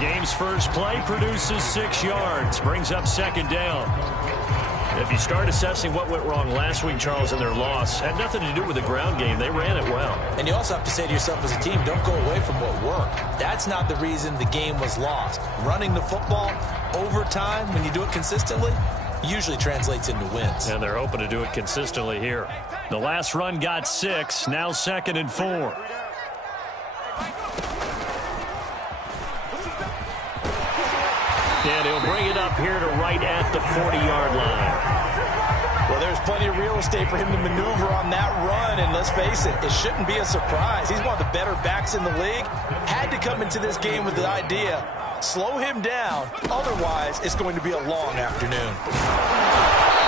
game's first play produces 6 yards, brings up second down. If you start assessing what went wrong last week, Charles, in their loss, had nothing to do with the ground game. They ran it well. And you also have to say to yourself as a team, don't go away from what worked. That's not the reason the game was lost. Running the football over time, when you do it consistently, usually translates into wins. And they're hoping to do it consistently here. The last run got 6, now 2nd and 4. And he'll bring it up here to right at the 40-yard line. Well, there's plenty of real estate for him to maneuver on that run, and let's face it, it shouldn't be a surprise. He's one of the better backs in the league. Had to come into this game with the idea, slow him down, otherwise it's going to be a long afternoon.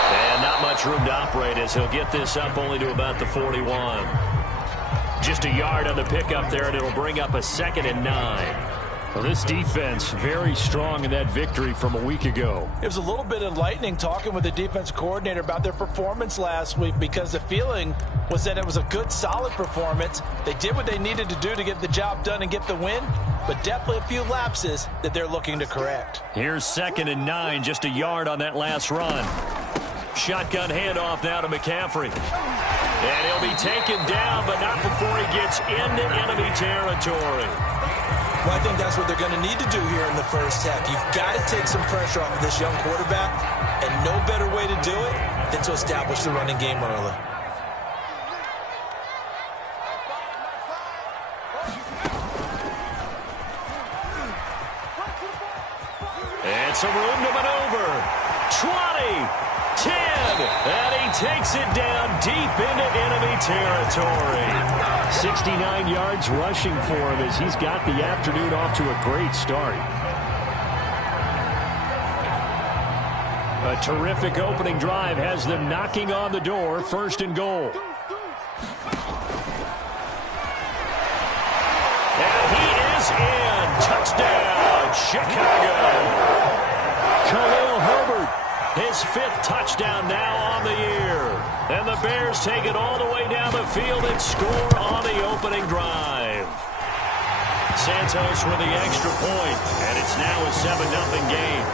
And not much room to operate as he'll get this up only to about the 41. Just a yard on the pickup there, and it'll bring up a 2nd and 9. Well, this defense very strong in that victory from a week ago. It was a little bit enlightening talking with the defense coordinator about their performance last week, because the feeling was that it was a good, solid performance. They did what they needed to do to get the job done and get the win, but definitely a few lapses that they're looking to correct. Here's 2nd and 9, just a yard on that last run. Shotgun handoff now to McCaffrey. And he'll be taken down, but not before he gets into enemy territory. Well, I think that's what they're going to need to do here in the first half. You've got to take some pressure off of this young quarterback, and no better way to do it than to establish the running game early. And some room to maneuver. 20, 10, and he takes it down deep into enemy territory. 69 yards rushing for him as he's got the afternoon off to a great start. A terrific opening drive has them knocking on the door, 1st and goal. And he is in. Touchdown, Chicago. Khalil Herbert, his 5th touchdown now on the year. And the Bears take it all the way down the field and score on the opening drive. Santos with the extra point, and it's now a 7-0 game.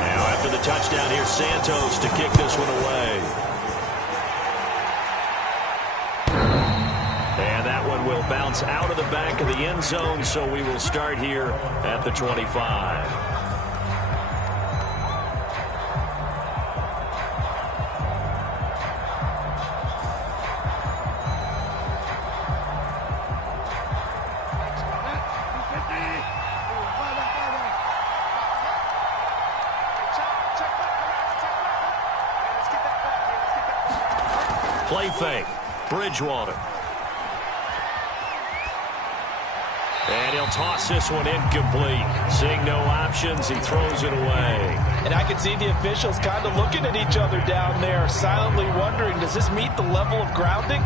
Now after the touchdown, here's Santos to kick this one away. And that one will bounce out of the back of the end zone, so we will start here at the 25. Play fake, Bridgewater. And he'll toss this one incomplete. Seeing no options, he throws it away. And I can see the officials kind of looking at each other down there, silently wondering, does this meet the level of grounding?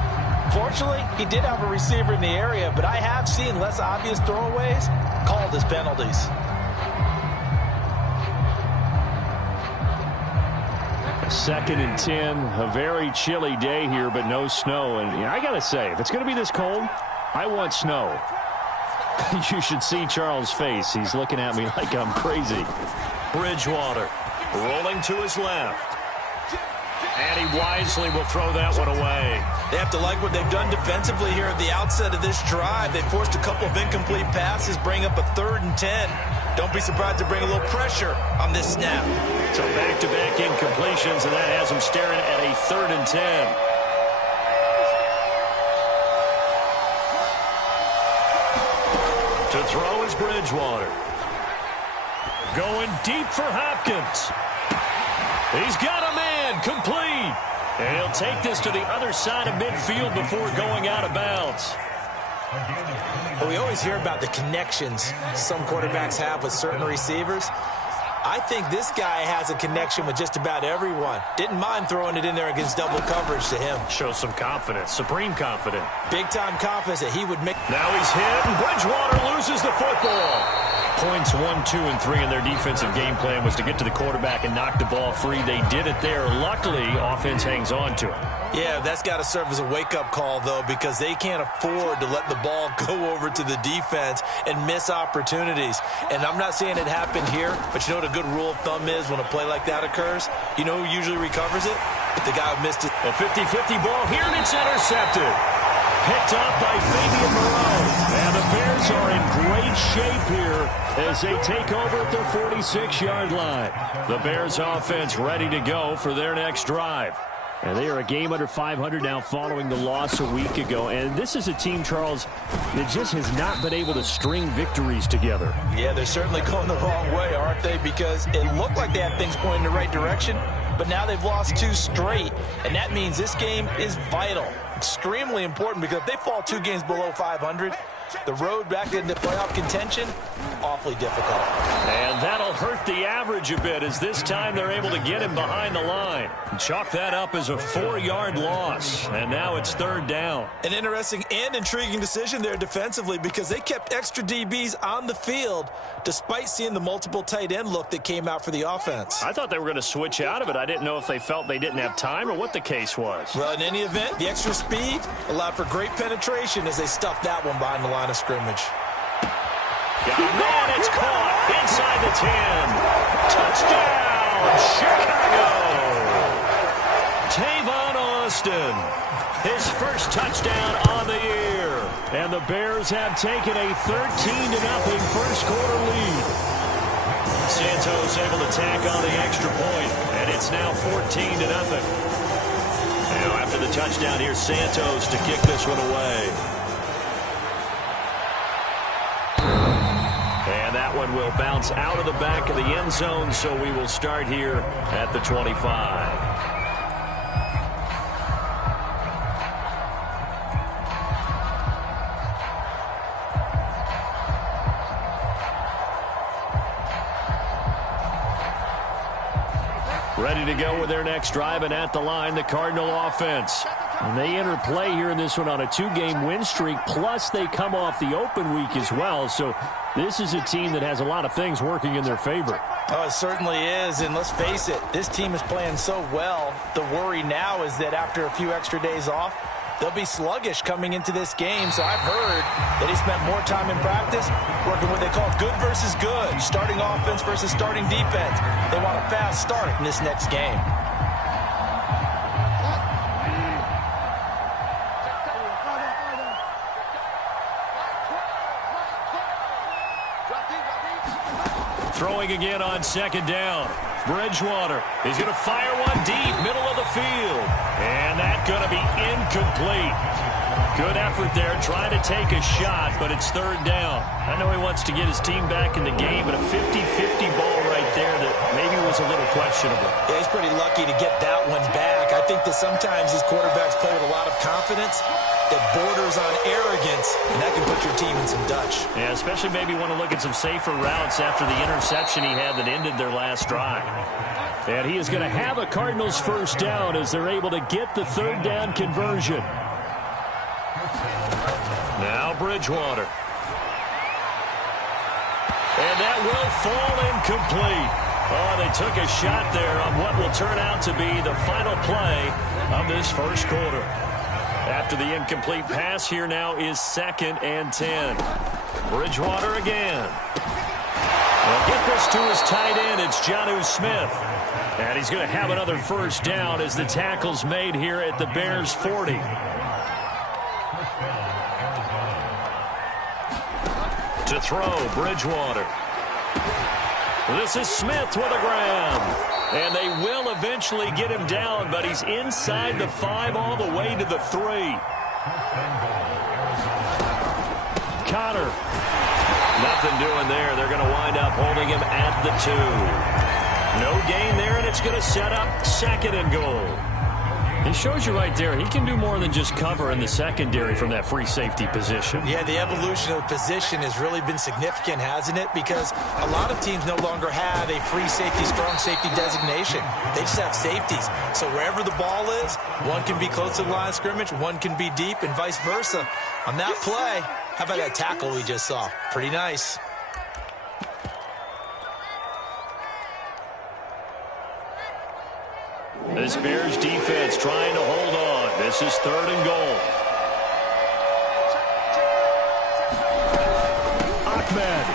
Fortunately, he did have a receiver in the area, but I have seen less obvious throwaways called as penalties. A 2nd and 10, a very chilly day here, but no snow. And I got to say, if it's going to be this cold, I want snow. You should see Charles' face. He's looking at me like I'm crazy. Bridgewater rolling to his left. And he wisely will throw that one away. They have to like what they've done defensively here at the outset of this drive. They forced a couple of incomplete passes, bring up a 3rd and 10. Don't be surprised to bring a little pressure on this snap. So back-to-back incompletions, and that has them staring at a 3rd and 10. To throw is Bridgewater. Going deep for Hopkins. He's got a man, complete. And he'll take this to the other side of midfield before going out of bounds. Well, we always hear about the connections some quarterbacks have with certain receivers. I think this guy has a connection with just about everyone. Didn't mind throwing it in there against double coverage to him. Shows some confidence, supreme confidence. Big-time confidence that he would make. Now he's hit, and Bridgewater loses the football. Points 1, 2, and 3 in their defensive game plan was to get to the quarterback and knock the ball free. They did it there. Luckily, offense hangs on to it. Yeah, that's got to serve as a wake-up call, though, because they can't afford to let the ball go over to the defense and miss opportunities. And I'm not saying it happened here, but you know what a good rule of thumb is when a play like that occurs? You know who usually recovers it? The guy who missed it. A 50-50 ball here, and it's intercepted. Picked up by Fabian Moreau. And the Bears are in great shape here as they take over at their 46-yard line. The Bears offense ready to go for their next drive. And they are a game under 500 now following the loss a week ago. And this is a team, Charles, that just has not been able to string victories together. Yeah, they're certainly going the wrong way, aren't they? Because it looked like they had things pointing in the right direction, but now they've lost 2 straight. And that means this game is vital, extremely important, because if they fall 2 games below 500, the road back into playoff contention, awfully difficult. And that'll hurt the average a bit as this time they're able to get him behind the line. Chalk that up as a 4-yard loss. And now it's 3rd down. An interesting and intriguing decision there defensively because they kept extra DBs on the field despite seeing the multiple tight end look that came out for the offense. I thought they were going to switch out of it. I didn't know if they felt they didn't have time or what the case was. Well, in any event, the extra speed allowed for great penetration as they stuffed that one behind the line of scrimmage. Got a man, it's caught inside the 10. Touchdown, Chicago! Tavon Austin, his first touchdown on the year. And the Bears have taken a 13-0 first quarter lead. Santos able to tack on the extra point, and it's now 14-0. Now after the touchdown, here's Santos to kick this one away. And that one will bounce out of the back of the end zone, so we will start here at the 25. Ready to go with their next drive, and at the line, the Cardinal offense. And they enter play here in this one on a 2-game win streak, plus they come off the open week as well. So this is a team that has a lot of things working in their favor. Oh, it certainly is, and let's face it, this team is playing so well. The worry now is that after a few extra days off, they'll be sluggish coming into this game. So I've heard that he spent more time in practice working what they call good versus good, starting offense versus starting defense. They want a fast start in this next game. Throwing again on 2nd down. Bridgewater. He's going to fire one deep, middle of the field. And that's going to be incomplete. Good effort there, trying to take a shot, but it's 3rd down. I know he wants to get his team back in the game, but a 50-50 ball right there that maybe was a little questionable. Yeah, he's pretty lucky to get that one back. I think that sometimes these quarterbacks play with a lot of confidence that borders on arrogance, and that can put your team in some Dutch. Yeah, especially maybe want to look at some safer routes after the interception he had that ended their last drive. And he is going to have a Cardinals first down as they're able to get the 3rd down conversion. Now Bridgewater. And that will fall incomplete. Oh, they took a shot there on what will turn out to be the final play of this first quarter. After the incomplete pass, here now is 2nd and 10. Bridgewater again. Well, get this to his tight end. It's Jonnu Smith. And he's going to have another first down as the tackle's made here at the Bears 40. To throw, Bridgewater. This is Smith with a grab. And they will eventually get him down, but he's inside the 5 all the way to the 3. Connor. Nothing doing there. They're going to wind up holding him at the 2. No gain there, and it's going to set up 2nd and goal. He shows you right there, he can do more than just cover in the secondary from that free safety position. Yeah, the evolution of the position has really been significant, hasn't it? Because a lot of teams no longer have a free safety, strong safety designation. They just have safeties. So wherever the ball is, one can be close to the line of scrimmage, one can be deep, and vice versa. On that play, how about that tackle we just saw? Pretty nice. This Bears defense trying to hold on. This is 3rd and goal. Ahmed.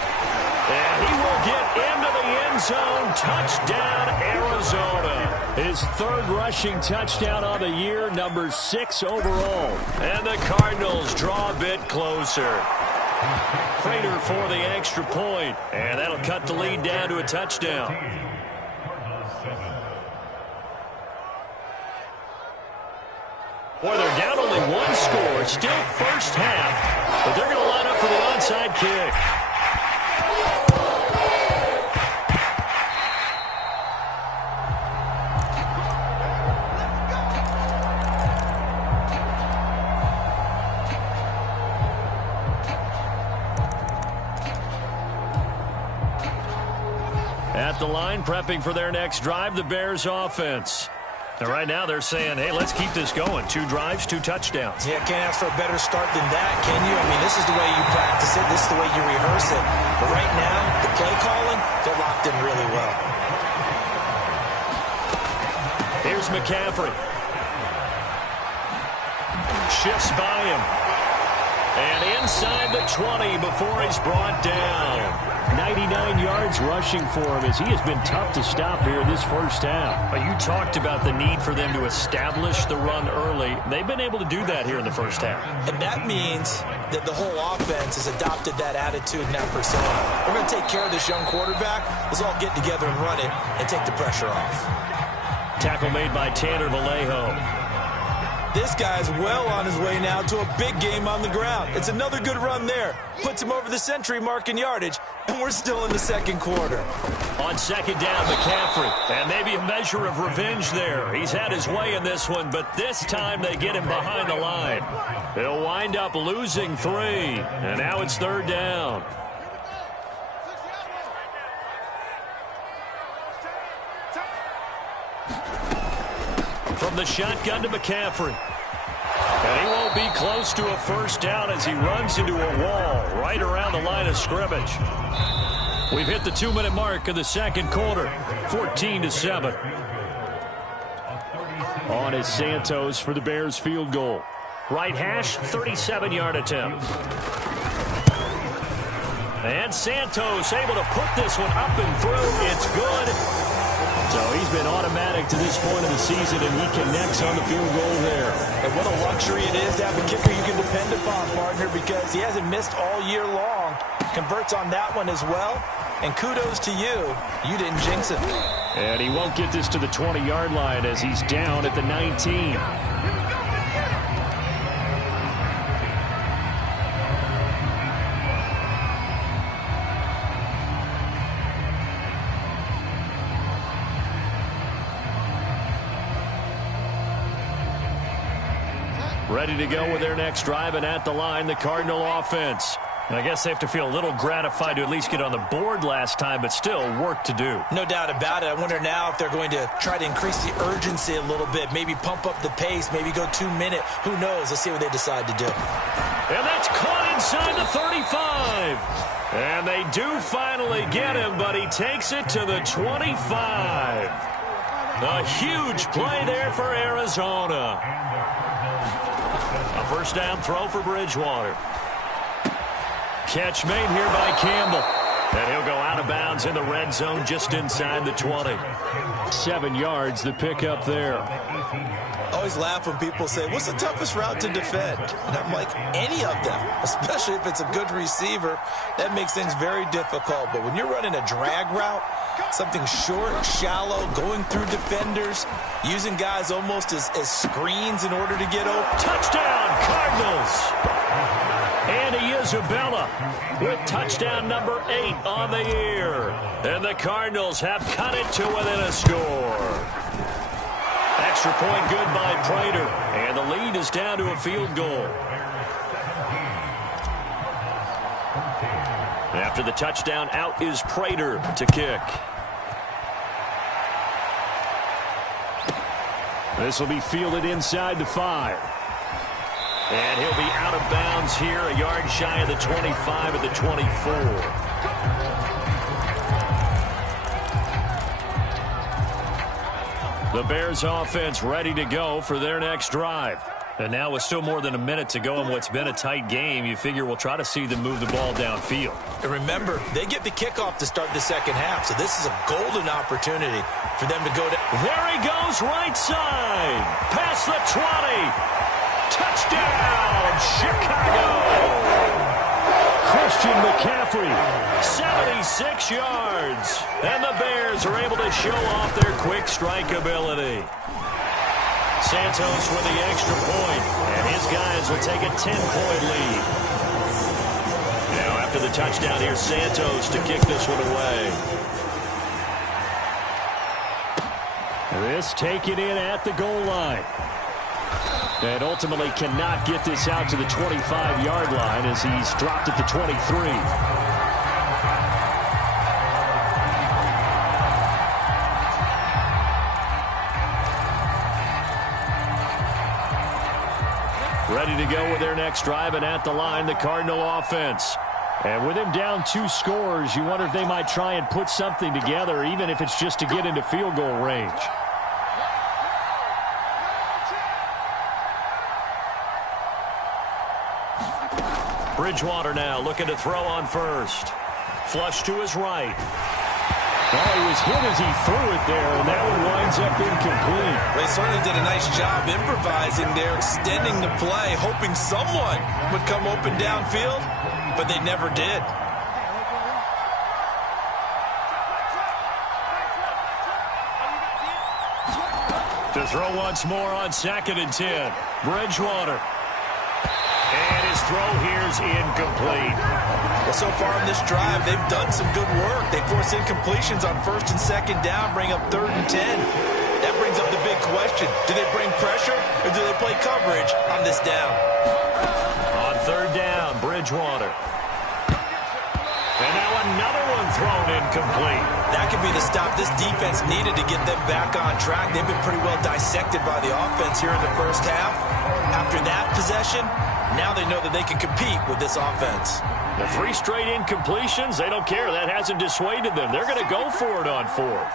And he will get into the end zone. Touchdown, Arizona. His 3rd rushing touchdown on the year, number 6 overall. And the Cardinals draw a bit closer. Prater for the extra point. And that'll cut the lead down to a touchdown. Boy, they're down only 1 score. Still first half. But they're going to line up for the onside kick. At the line, prepping for their next drive, the Bears offense. And right now they're saying, hey, let's keep this going. 2 drives, 2 touchdowns. Yeah, can't ask for a better start than that, can you? I mean, this is the way you practice it. This is the way you rehearse it. But right now, the play calling, they're locked in really well. Here's McCaffrey. Shifts by him. And inside the 20 before he's brought down. 99 yards rushing for him as he has been tough to stop here this first half. You talked about the need for them to establish the run early. They've been able to do that here in the first half. And that means that the whole offense has adopted that attitude and that persona. We're going to take care of this young quarterback. Let's all get together and run it and take the pressure off. Tackle made by Tanner Vallejo. This guy's well on his way now to a big game on the ground. It's another good run there. Puts him over the century mark in yardage, and we're still in the 2nd quarter. On 2nd down, McCaffrey. And maybe a measure of revenge there. He's had his way in this one, but this time they get him behind the line. He'll wind up losing 3, and now it's 3rd down. From the shotgun to McCaffrey. And he won't be close to a first down as he runs into a wall right around the line of scrimmage. We've hit the 2-minute mark of the 2nd quarter. 14-7. On is Santos for the Bears field goal. Right hash, 37-yard attempt. And Santos able to put this one up and through. It's good. So he's been automatic to this point of the season, and he connects on the field goal there. And what a luxury it is to have a kicker you can depend upon, partner, because he hasn't missed all year long. Converts on that one as well. And kudos to you. You didn't jinx it. And he won't get this to the 20-yard line as he's down at the 19. Ready to go with their next drive, and at the line, the Cardinal offense. And I guess they have to feel a little gratified to at least get on the board last time, but still work to do. No doubt about it. I wonder now if they're going to try to increase the urgency a little bit, maybe pump up the pace, maybe go 2-minute. Who knows? Let's see what they decide to do. And that's caught inside the 35. And they do finally get him, but he takes it to the 25. A huge play there for Arizona. A first down throw for Bridgewater. Catch made here by Campbell. And he'll go out of bounds in the red zone just inside the 20. 7 yards, the pickup there. I always laugh when people say, what's the toughest route to defend? And I'm like, any of them, especially if it's a good receiver. That makes things very difficult. But when you're running a drag route, something short, shallow, going through defenders, using guys almost as screens in order to get open. Touchdown, Cardinals! Andy Isabella with touchdown number 8 on the year. And the Cardinals have cut it to within a score. Extra point good by Prater. And the lead is down to a field goal. After the touchdown, out is Prater to kick. This will be fielded inside the 5. And he'll be out of bounds here, a yard shy of the 25 at the 24. The Bears offense ready to go for their next drive. And now with still more than a minute to go in what's been a tight game, you figure we'll try to see them move the ball downfield. And remember, they get the kickoff to start the second half, so this is a golden opportunity for them to go to... There he goes, right side. Past the 20. Touchdown, Chicago. Christian McCaffrey, 76 yards. And the Bears are able to show off their quick strike ability. Santos with the extra point, and his guys will take a 10-point lead. Now after the touchdown, here's Santos to kick this one away. This taken in at the goal line. And ultimately cannot get this out to the 25-yard line as he's dropped at the 23. Ready to go with their next drive, and at the line, the Cardinal offense. And with him down 2 scores, you wonder if they might try and put something together, even if it's just to get into field goal range. Bridgewater now looking to throw on first. Flush to his right. Well, he was hit as he threw it there, and that one winds up incomplete. They certainly did a nice job improvising there, extending the play, hoping someone would come open downfield, but they never did. To throw once more on 2nd and 10. Bridgewater. And his throw here's incomplete. Well, so far in this drive, they've done some good work. They force incompletions on 1st and 2nd down, bring up 3rd and 10. That brings up the big question. Do they bring pressure or do they play coverage on this down? On 3rd down, Bridgewater. And now another one thrown incomplete. That could be the stop this defense needed to get them back on track. They've been pretty well dissected by the offense here in the first half. After that possession, now they know that they can compete with this offense. The 3 straight incompletions, they don't care. That hasn't dissuaded them. They're going to go for it on 4th.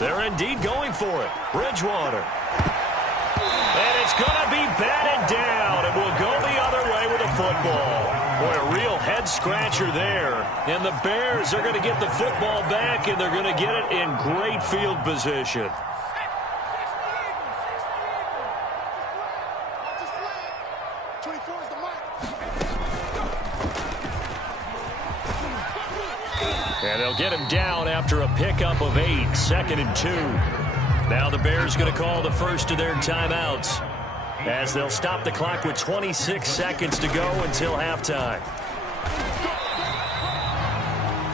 They're indeed going for it. Bridgewater. And it's going to be batted down. It will go the other way with the football. Boy, a real head-scratcher there. And the Bears are going to get the football back, and they're going to get it in great field position. And they'll get him down after a pickup of 8, 2nd and 2. Now the Bears going to call the first of their timeouts, as they'll stop the clock with 26 seconds to go until halftime.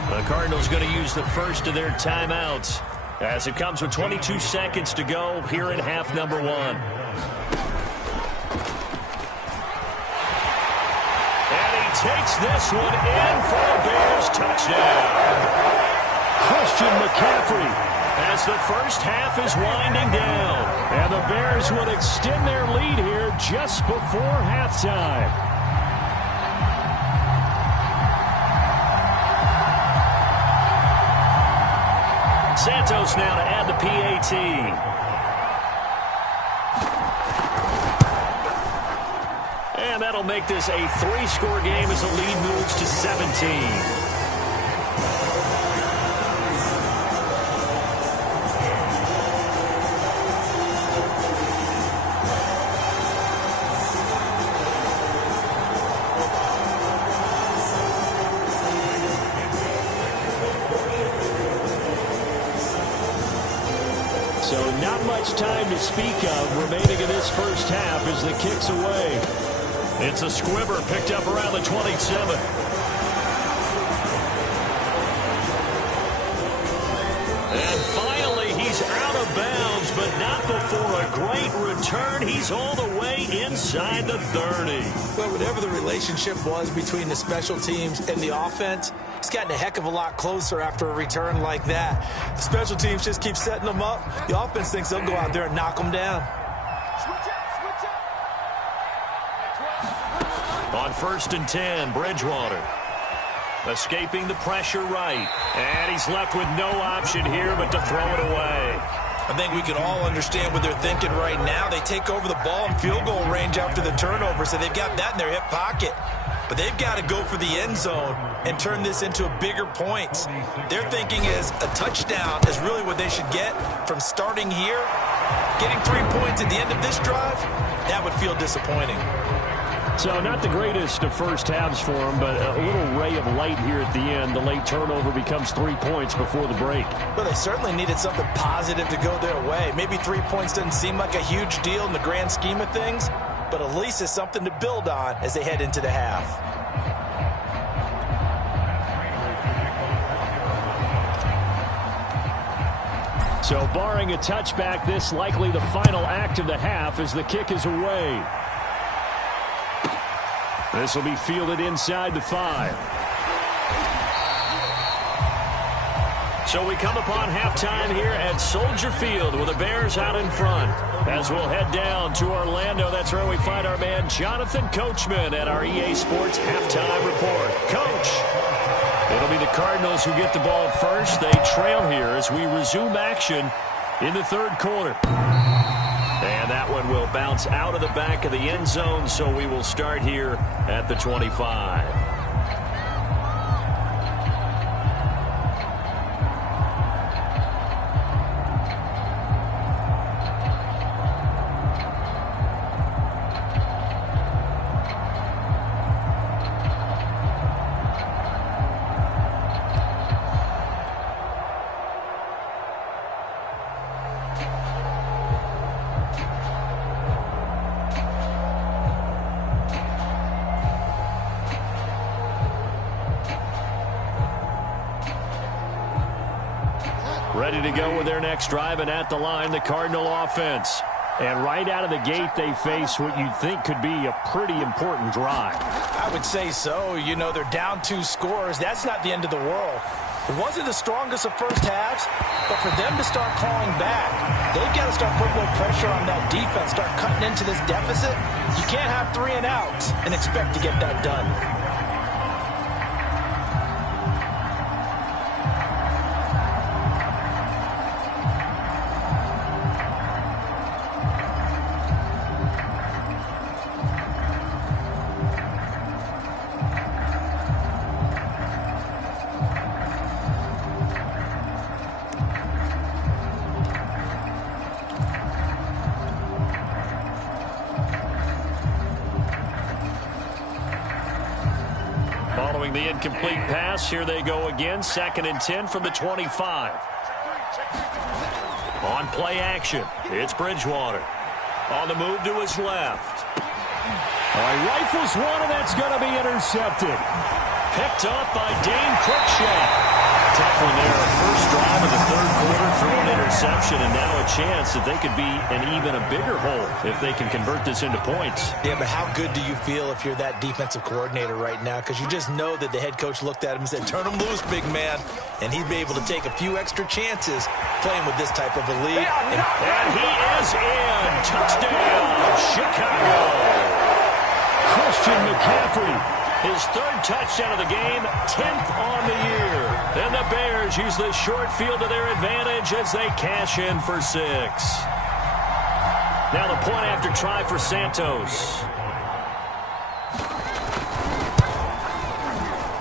The Cardinals going to use the first of their timeouts as it comes with 22 seconds to go here in half number 1. And he takes this one in for a Bears touchdown. Christian McCaffrey, as the first half is winding down. And the Bears will extend their lead here just before halftime. Santos now to add the PAT. And that'll make this a 3-score game as the lead moves to 17. So not much time to speak of remaining in this first half as the kick's away. It's a squibber picked up around the 27. And finally, he's out of bounds, but not before a great return. He's all the way inside the 30. Well, whatever the relationship was between the special teams and the offense, it's gotten a heck of a lot closer after a return like that. The special teams just keep setting them up. The offense thinks they'll go out there and knock them down. 1st and 10, Bridgewater. Escaping the pressure right. And he's left with no option here but to throw it away. I think we can all understand what they're thinking right now. They take over the ball in field goal range after the turnover, so they've got that in their hip pocket. But they've got to go for the end zone and turn this into a bigger points. Their thinking is a touchdown is really what they should get from starting here. Getting 3 points at the end of this drive, that would feel disappointing. So not the greatest of first halves for them, but a little ray of light here at the end. The late turnover becomes 3 points before the break. Well, they certainly needed something positive to go their way. Maybe 3 points doesn't seem like a huge deal in the grand scheme of things, but at least it's something to build on as they head into the half. So barring a touchback, this likely the final act of the half as the kick is away. This will be fielded inside the 5. So we come upon halftime here at Soldier Field with the Bears out in front. As we'll head down to Orlando, that's where we find our man Jonathan Coachman at our EA Sports Halftime Report. Coach, it'll be the Cardinals who get the ball first. They trail here as we resume action in the 3rd quarter. And that one will bounce out of the back of the end zone, so we will start here at the 25. Ready to go with their next drive, and at the line, the Cardinal offense. And right out of the gate, they face what you'd think could be a pretty important drive. I would say so. You know, they're down 2 scores. That's not the end of the world. It wasn't the strongest of first halves, but for them to start clawing back, they've got to start putting more pressure on that defense, start cutting into this deficit. You can't have 3 and outs and expect to get that done. Following the incomplete pass, here they go again. 2nd and 10 from the 25. On play action, it's Bridgewater. On the move to his left. He rifles one, and that's going to be intercepted. Picked up by Dane Cruikshank. Tough one there. First drive of the 3rd quarter, throw an interception, and now a chance that they could be in even a bigger hole if they can convert this into points. Yeah, but how good do you feel if you're that defensive coordinator right now? Because you just know that the head coach looked at him and said, turn him loose, big man. And he'd be able to take a few extra chances playing with this type of a lead. And he is in. Touchdown, Chicago. Christian McCaffrey. His 3rd touchdown of the game, 10th on the year. And the Bears use this short field to their advantage as they cash in for 6. Now the point after try for Santos.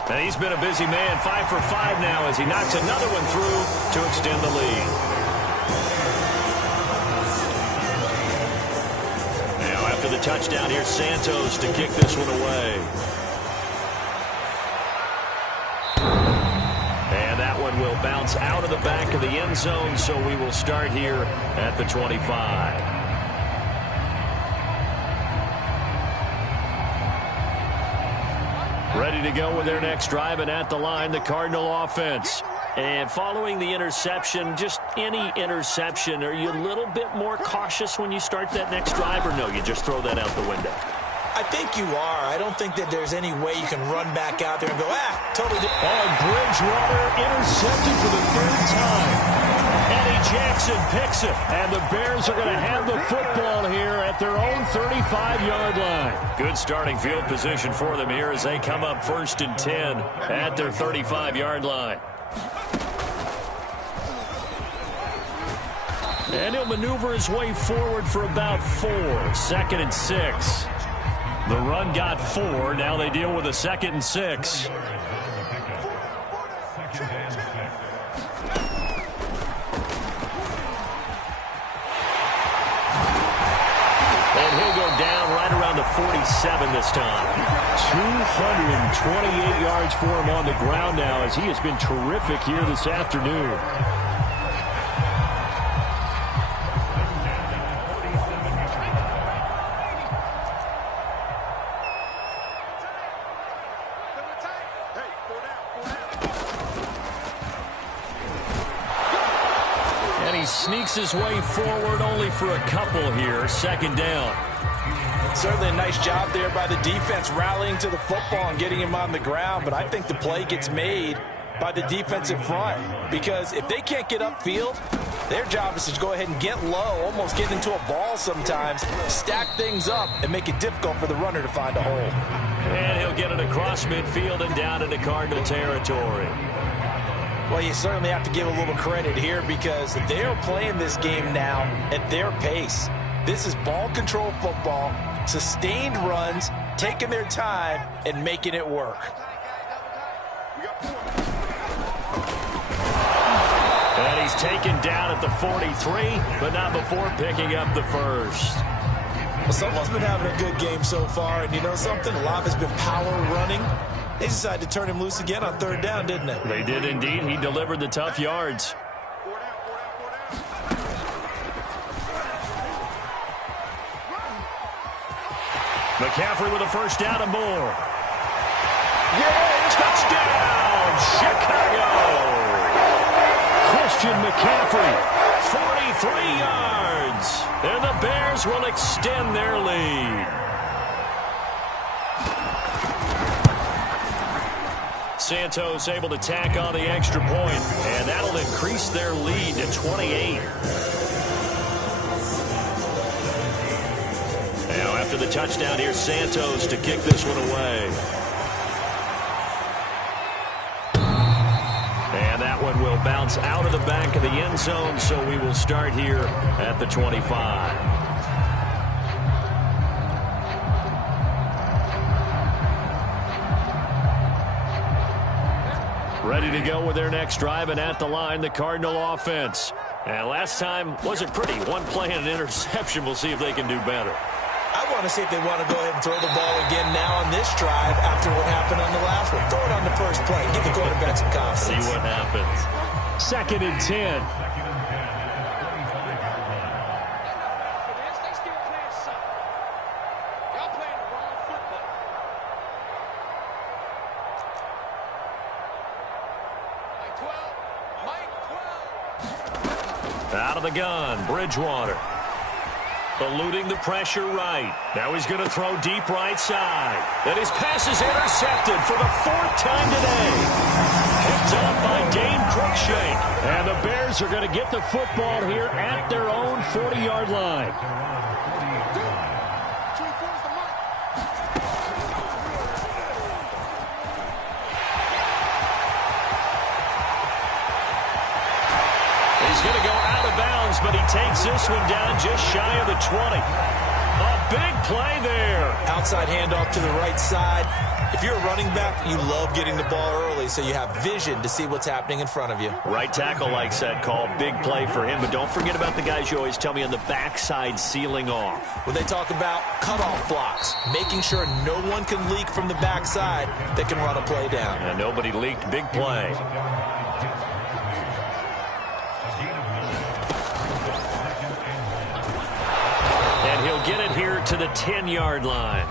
And he's been a busy man, 5 for 5 now as he knocks another one through to extend the lead. Now after the touchdown, here's Santos to kick this one away. Will bounce out of the back of the end zone, so we will start here at the 25. Ready to go with their next drive, and at the line, the Cardinal offense. And following the interception, just any interception, are you a little bit more cautious when you start that next drive, or no, you just throw that out the window? I think you are. I don't think that there's any way you can run back out there and go, totally. Bridgewater intercepted for the 3rd time. And he jams looks and picks it. And the Bears are going to have the football here at their own 35-yard line. Good starting field position for them here as they come up 1st and 10 at their 35-yard line. And he'll maneuver his way forward for about 4. 2nd and 6. The run got 4. Now they deal with a 2nd and 6. And he'll go down right around the 47 this time. 228 yards for him on the ground now as he has been terrific here this afternoon. Sneaks his way forward only for a couple here. 2nd down. Certainly a nice job there by the defense rallying to the football and getting him on the ground. But I think the play gets made by the defensive front. Because if they can't get upfield, their job is to go ahead and get low, almost get into a ball sometimes, stack things up, and make it difficult for the runner to find a hole. And he'll get it across midfield and down into Cardinal territory. Well, you certainly have to give a little credit here because they are playing this game now at their pace. This is ball control football, sustained runs, taking their time, and making it work. And he's taken down at the 43, but not before picking up the 1st. Well, someone's been having a good game so far, and you know something? A lot has been power running. They decided to turn him loose again on 3rd down, didn't they? They did indeed. He delivered the tough yards. McCaffrey with a 1st down and more. Touchdown, Chicago! Christian McCaffrey, 43 yards. And the Bears will extend their lead. Santos able to tack on the extra point, and that'll increase their lead to 28. Now after the touchdown, here's Santos to kick this one away. And that one will bounce out of the back of the end zone, so we will start here at the 25. Ready to go with their next drive, and at the line, the Cardinal offense. And last time wasn't pretty. One play and an interception. We'll see if they can do better. I want to see if they want to go ahead and throw the ball again now on this drive after what happened on the last one. Throw it on the first play. Give the quarterback some confidence. See what happens. 2nd and 10. Out of the gun, Bridgewater. Eluding the pressure right. Now he's going to throw deep right side. And his pass is intercepted for the 4th time today. Picked up by Dane Cruikshank. And the Bears are going to get the football here at their own 40-yard line. He's going to go out of bounds, but he takes this one down just shy of the 20. A big play there. Outside handoff to the right side. If you're a running back, you love getting the ball early so you have vision to see what's happening in front of you. Right tackle likes that call. Big play for him. But don't forget about the guys you always tell me on the backside sealing off. When they talk about cutoff blocks, making sure no one can leak from the backside that can run a play down. And nobody leaked. Big play. And he'll get it here to the 10-yard line.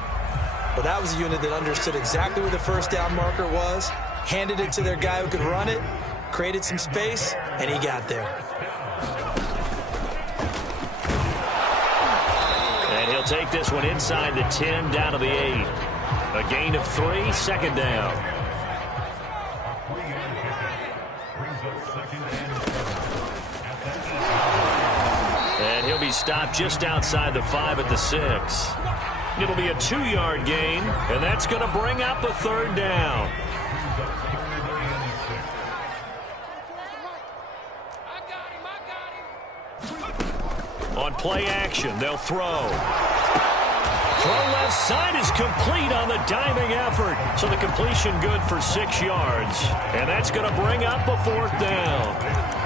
But that was a unit that understood exactly where the first down marker was, handed it to their guy who could run it, created some space, and he got there. And he'll take this one inside the 10, down to the 8. A gain of 3, 2nd down. he'll be stopped just outside the 5 at the 6. It'll be a 2-yard gain, and that's going to bring up a 3rd down. On play action, they'll throw. Throw left side is complete on the diving effort. So the completion good for 6 yards. And that's going to bring up a 4th down.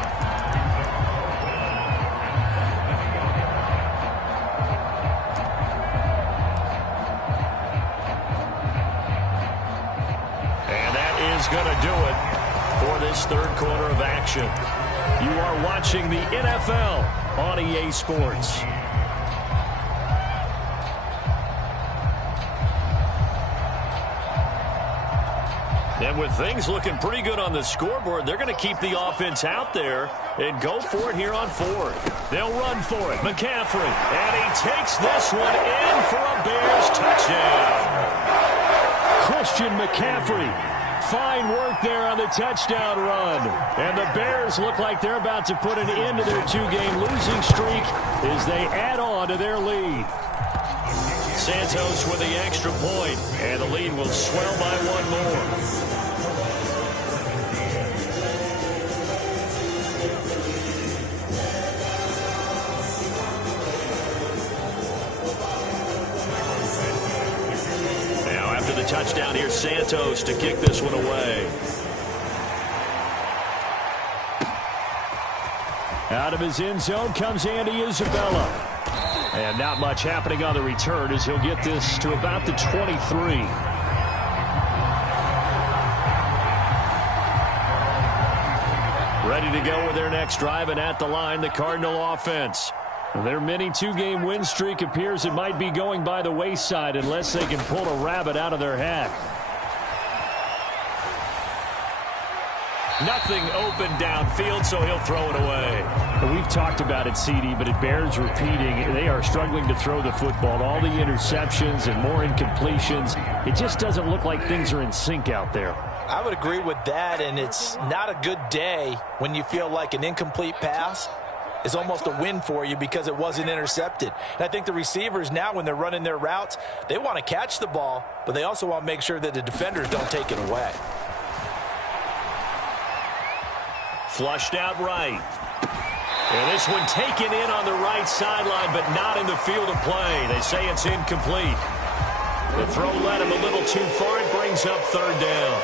Going to do it for this 3rd quarter of action. You are watching the NFL on EA Sports. And with things looking pretty good on the scoreboard, they're going to keep the offense out there and go for it here on 4th. They'll run for it. McCaffrey, and he takes this one in for a Bears touchdown. Christian McCaffrey. Fine work there on the touchdown run. And the Bears look like they're about to put an end to their 2-game losing streak as they add on to their lead. Santos with the extra point, and the lead will swell by 1 more. Touchdown here, Santos to kick this one away. Out of his end zone comes Andy Isabella. And not much happening on the return as he'll get this to about the 23. Ready to go with their next drive, and at the line, the Cardinal offense. Their mini 2-game win streak appears it might be going by the wayside unless they can pull a rabbit out of their hat. Nothing open downfield, so he'll throw it away. Well, we've talked about it, CD, but it bears repeating. They are struggling to throw the football. All the interceptions and more incompletions. It just doesn't look like things are in sync out there. I would agree with that, and it's not a good day when you feel like an incomplete pass is almost a win for you because it wasn't intercepted. And I think the receivers now, when they're running their routes, they want to catch the ball, but they also want to make sure that the defenders don't take it away. Flushed out right. And this one taken in on the right sideline, but not in the field of play. They say it's incomplete. The throw led him a little too far. It brings up 3rd down.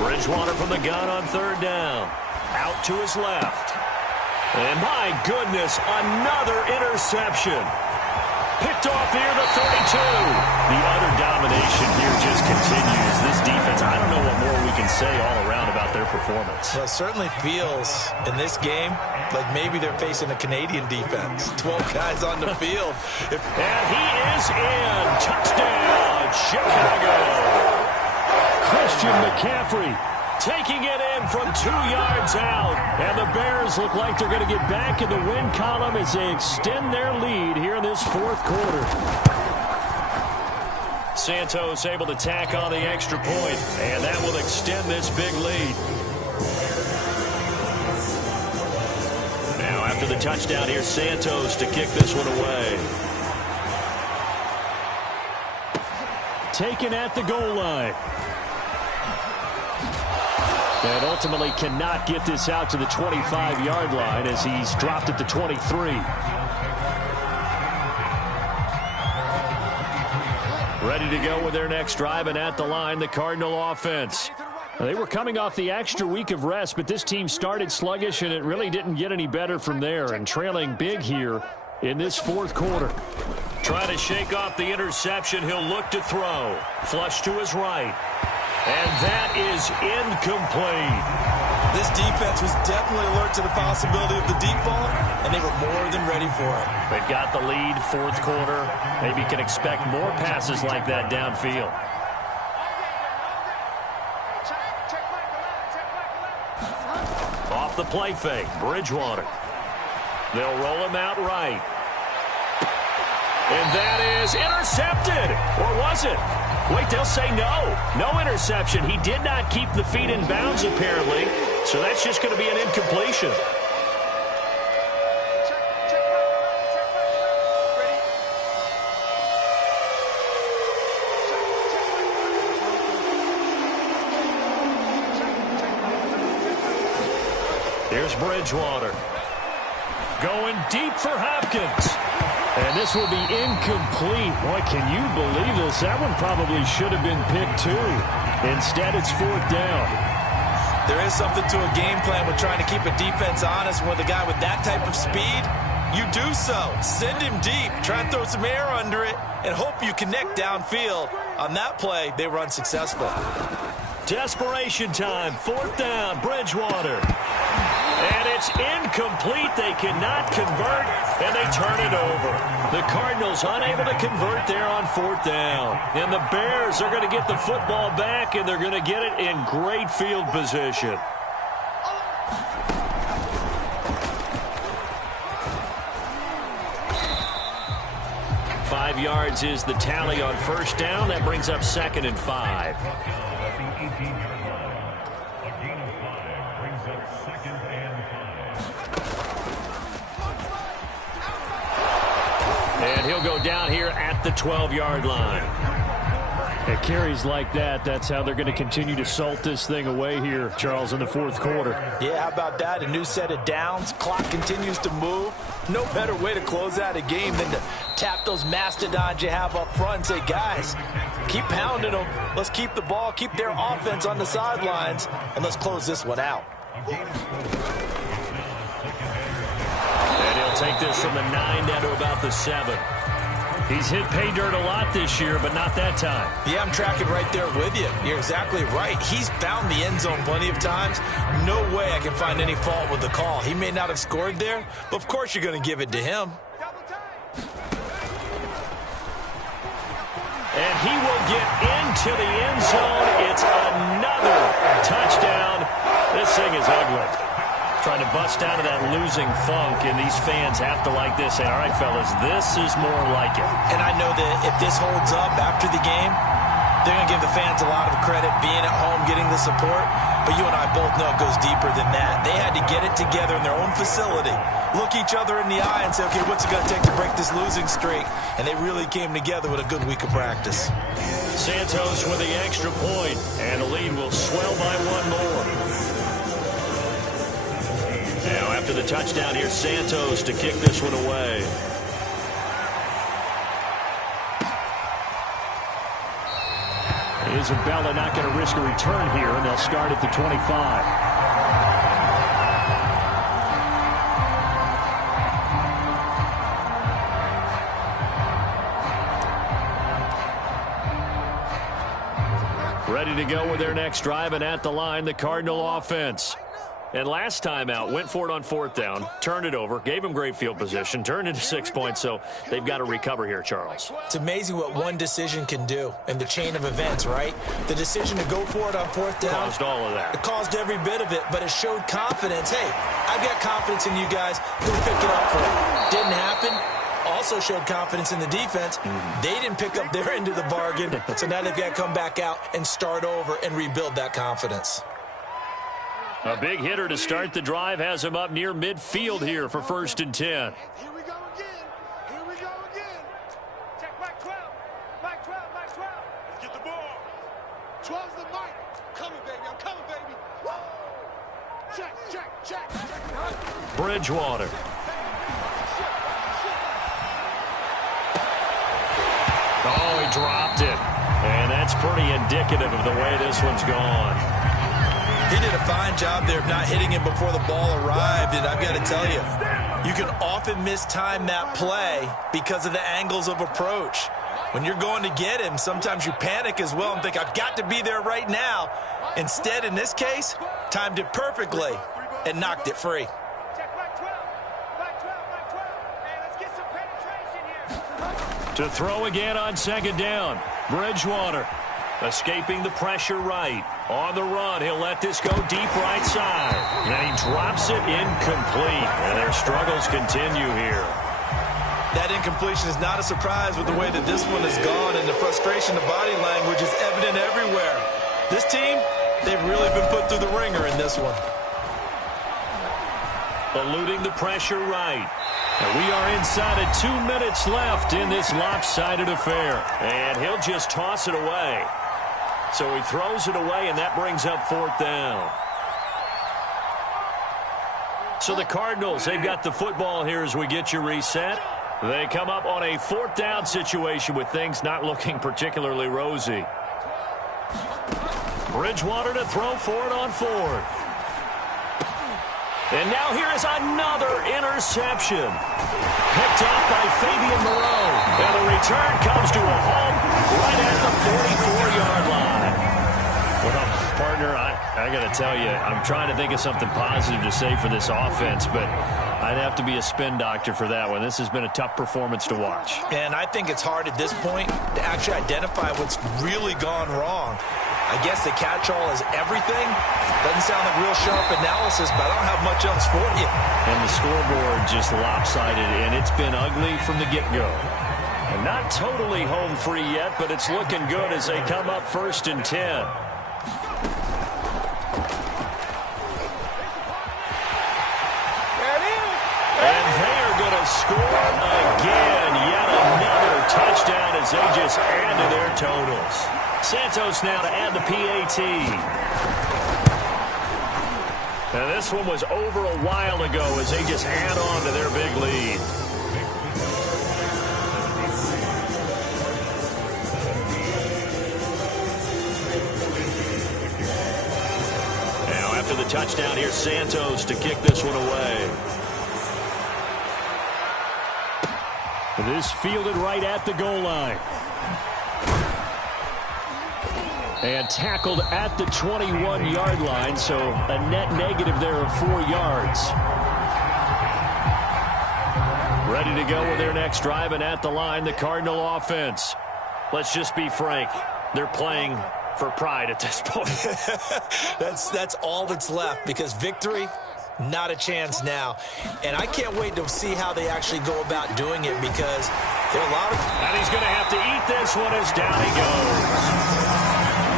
Bridgewater from the gun on 3rd down. Out to his left. And my goodness, another interception. Picked off here, the 32. The utter domination here just continues. This defense, I don't know what more we can say all around about their performance. Well, it certainly feels in this game like maybe they're facing a Canadian defense. 12 guys on the field. And he is in. Touchdown, Chicago. Christian McCaffrey taking it in from 2 yards out. And the Bears look like they're going to get back in the win column as they extend their lead here in this 4th quarter. Santos able to tack on the extra point, and that will extend this big lead. Now after the touchdown, here's Santos to kick this one away. Taken at the goal line. And ultimately cannot get this out to the 25-yard line as he's dropped at the 23. Ready to go with their next drive, and at the line, the Cardinal offense. They were coming off the extra week of rest, but this team started sluggish, and it really didn't get any better from there, and trailing big here in this 4th quarter. Trying to shake off the interception. He'll look to throw. Flush to his right. And that is incomplete. This defense was definitely alert to the possibility of the deep ball, and they were more than ready for it. They've got the lead, 4th quarter. Maybe can expect more passes like that downfield. Off the play fake, Bridgewater. They'll roll him out right. And that is intercepted. Or was it? Wait, they'll say no. No interception. He did not keep the feet in bounds, apparently. So that's just going to be an incompletion. Here's Bridgewater. Going deep for Hopkins. And this will be incomplete. Boy, can you believe this? That one probably should have been picked too. Instead, it's 4th down. There is something to a game plan with trying to keep a defense honest. With a guy with that type of speed, you do so. Send him deep. Try and throw some air under it and hope you connect downfield. On that play, they were unsuccessful. Desperation time. 4th down. Bridgewater. And it's incomplete. They cannot convert, and they turn it over. The Cardinals unable to convert there on 4th down. And the Bears are going to get the football back, and they're going to get it in great field position. Five yards is the tally on 1st down. That brings up 2nd and 5. And he'll go down here at the 12-yard line. At carries like that, that's how they're going to continue to salt this thing away here, Charles, in the 4th quarter. Yeah, how about that? A new set of downs. Clock continues to move. No better way to close out a game than to tap those mastodons you have up front and say, guys, keep pounding them. Let's keep the ball, keep their offense on the sidelines, and let's close this one out. And he'll take this from the 9 down to about the 7. He's hit pay dirt a lot this year, but not that time. Yeah, I'm tracking right there with you. You're exactly right. He's found the end zone plenty of times. No way I can find any fault with the call. He may not have scored there, but of course you're going to give it to him. And he will get into the end zone. It's another touchdown. This thing is ugly. Trying to bust out of that losing funk, and these fans have to like this. Say, all right, fellas, this is more like it. And I know that if this holds up after the game, they're going to give the fans a lot of credit being at home, getting the support. But you and I both know it goes deeper than that. They had to get it together in their own facility, look each other in the eye and say, okay, what's it going to take to break this losing streak? And they really came together with a good week of practice. Santos with the extra point, and the lead will swell by one more. Now, after the touchdown here, Santos to kick this one away. Isabella not going to risk a return here, and they'll start at the 25. Ready to go with their next drive, and at the line, the Cardinal offense. And last time out, went for it on 4th down, turned it over, gave him great field position, turned into 6 points, so they've got to recover here, Charles. It's amazing what one decision can do in the chain of events, right? The decision to go for it on 4th down. Caused all of that. It caused every bit of it, but it showed confidence. Hey, I've got confidence in you guys. Go pick it up for it. Didn't happen. Also showed confidence in the defense. They didn't pick up their end of the bargain, so now they've got to come back out and start over and rebuild that confidence. A big hitter to start the drive has him up near midfield here for 1st and 10. Here we go again. Here we go again. Check Mike 12. Mike 12, Mike 12. Let's get the ball. 12's the Mike. Coming, baby. I'm coming, baby. Woo! Check, check, check. Bridgewater. Oh, he dropped it. And that's pretty indicative of the way this one's gone. He did a fine job there of not hitting him before the ball arrived, and I've got to tell you, you can often mistime that play because of the angles of approach. When you're going to get him, sometimes you panic as well and think, I've got to be there right now. Instead, in this case, timed it perfectly and knocked it free. Check Mike 12. Mike 12, Mike 12. Hey, let's get some penetration here. To throw again on 2nd down. Bridgewater escaping the pressure right. On the run, he'll let this go deep right side. And he drops it incomplete. And their struggles continue here. That incompletion is not a surprise with the way that this one has gone, and the frustration, the body language is evident everywhere. This team, they've really been put through the ringer in this one. Eluding the pressure right. And we are inside of 2 minutes left in this lopsided affair. And he'll just toss it away. So he throws it away, and that brings up 4th down. So the Cardinals, they've got the football here as we get you reset. They come up on a 4th down situation with things not looking particularly rosy. Bridgewater to throw for it on 4th. And now here is another interception. Picked off by Fabian Moreau. And the return comes to a halt right at the 44-yard line. Well, partner, I got to tell you, I'm trying to think of something positive to say for this offense, but I'd have to be a spin doctor for that one. This has been a tough performance to watch. And I think it's hard at this point to actually identify what's really gone wrong. I guess the catch-all is everything. Doesn't sound like real sharp analysis, but I don't have much else for you. And the scoreboard just lopsided, and it's been ugly from the get-go. And not totally home free yet, but it's looking good as they come up 1st and 10. And they are going to score again. Yet another touchdown as they just add to their totals. Santos now to add the PAT. And this one was over a while ago as they just add on to their big lead. Now after the touchdown, here's Santos to kick this one away. This fielded right at the goal line. And tackled at the 21-yard line, so a net negative there of 4 yards. Ready to go with their next drive, and at the line, the Cardinal offense. Let's just be frank. They're playing for pride at this point. That's all that's left, because victory, not a chance now. And I can't wait to see how they actually go about doing it, because there are a lot of... And he's going to have to eat this one as down he goes.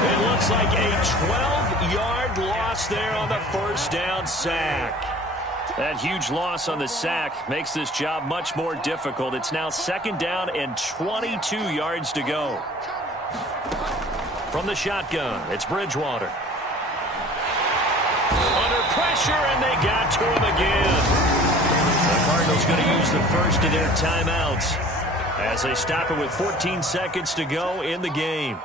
It looks like a 12-yard loss there on the 1st down sack. That huge loss on the sack makes this job much more difficult. It's now 2nd down and 22 yards to go. From the shotgun, it's Bridgewater. Under pressure, and they got to him again. The Cardinals going to use the first of their timeouts as they stop it with 14 seconds to go in the game.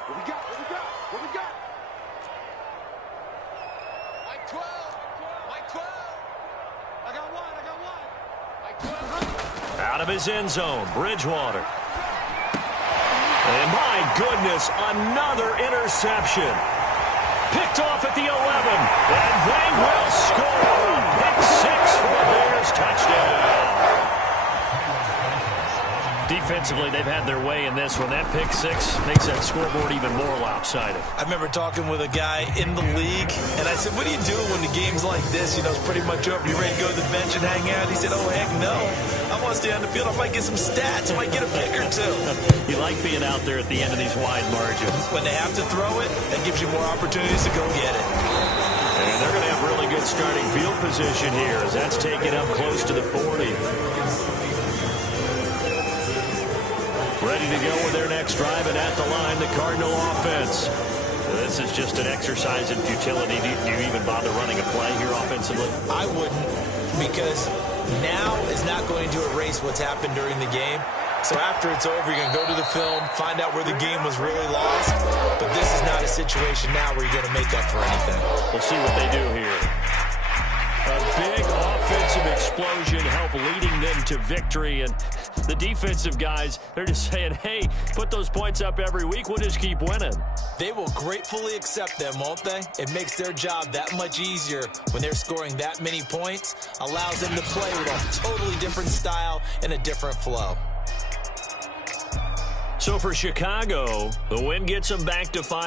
Out of his end zone, Bridgewater. And my goodness, another interception. Picked off at the 11, and they will score. Pick 6 for the Bears, touchdown. Defensively, they've had their way in this one. That pick 6 makes that scoreboard even more lopsided. I remember talking with a guy in the league, and I said, what do you do when the game's like this? You know, it's pretty much over. You ready to go to the bench and hang out? He said, oh, heck no. I want to stay on the field. I might get some stats. I might get a pick or two. You like being out there at the end of these wide margins. When they have to throw it, that gives you more opportunities to go get it. And they're going to have really good starting field position here as that's taken up close to the 40. Ready to go with their next drive, and at the line, the Cardinal offense. This is just an exercise in futility. Do you even bother running a play here offensively? I wouldn't, because now is not going to erase what's happened during the game. So after it's over, you're going to go to the film, find out where the game was really lost. But this is not a situation now where you're going to make up for anything. We'll see what they do here. A big offensive explosion help leading them to victory. And the defensive guys, they're just saying, hey, put those points up every week. We'll just keep winning. They will gratefully accept them, won't they? It makes their job that much easier when they're scoring that many points. Allows them to play with a totally different style and a different flow. So for Chicago, the win gets them back to 5.